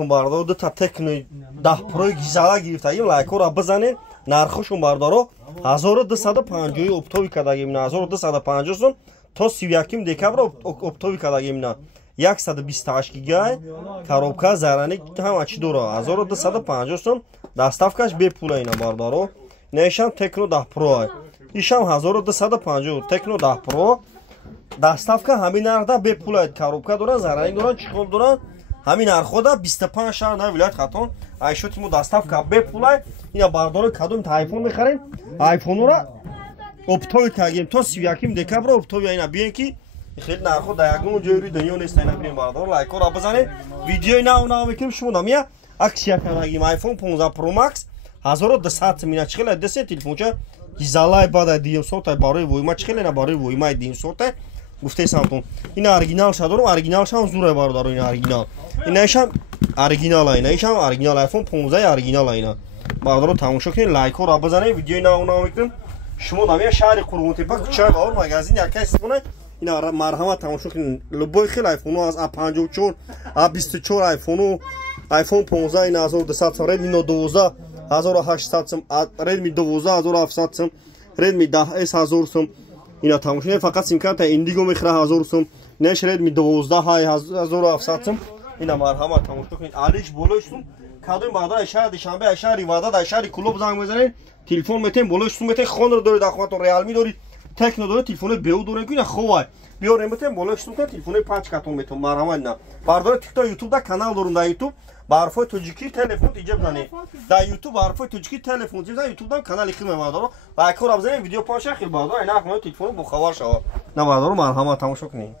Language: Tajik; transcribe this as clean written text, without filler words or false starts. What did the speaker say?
کن باردارو دو تا تکنو 10 پرو گیزالا گرفتگیم لایک رو بزنید нархошон бардаро 1250 оптови кадагим на 1250 сум то 31 декабр оптови кадагим на 128 гигай коробка зарани ҳама чӣ дора 1250 сум доставкаш бепул ина бардаро нешам Tecno 10 Pro ишам 1250 Tecno 10 Pro доставка ҳамин нархда бепул коробка дора зарани дора чиқол дора ҳамин нархода 25 шаҳр на вилоят хатон айшотимо доставка бепул ина бардори кадом айфон мехарем айфонро оптови кардем то 31 декабр оптови ина биен ки хеле нархо да ягон ҷойри дунё нест ина биен бардор лайкро базанед видеои нав мекунем шумо намия аксия кардагим iPhone 15 Pro Max 1200 мина чхела десе телефонча гизалай бада дим сота барои войма чхела на барои войма дим сота гуфте самтон ина оригинал шадорум оригинал шам зура бардор ина оригинал ина шам оригинал ина шам оригинал iPhone 15 оригинал ина бардор тамошо кунед лайкро базанед видеои нав мекунем шумо намия шаҳри Қурбонтепа кӯчаи бавор магазини яка истифода ина марҳамат тамошо кунед любой хел айфону аз A54 A24 айфону iPhone 15 ина 1200 сум Redmi 12 1800 сум Redmi 12 1700 сум Redmi 10s 1000 сум ина тамошо не фақат симкарта Indigo мехра 1000 сум неш Redmi 12 1700 сум ина марҳамат тамошо кунед алиш болош сум кадои баъда шаҳри Душанбе шаҳри Ваҳдат шаҳри Кулоб занг мезанед телефон метем болош сум метем хонро доред ахматон Realme доред Tecno доред телефони беу доред ки ина ховай биёрем метем болош сум телефони 5 катон метем марҳамат на бардор TikTok YouTube да канал дорум да YouTube ба ҳарфои тоҷикӣ телефон иҷоб занед дар YouTube ба ҳарфои тоҷикӣ телефон иҷоб занед YouTube дам канали хилме бардоро лайкро бзанед видео поша хил бардор ина ахмаи телефони бохабар шава на бардоро марҳамат тамошо кунед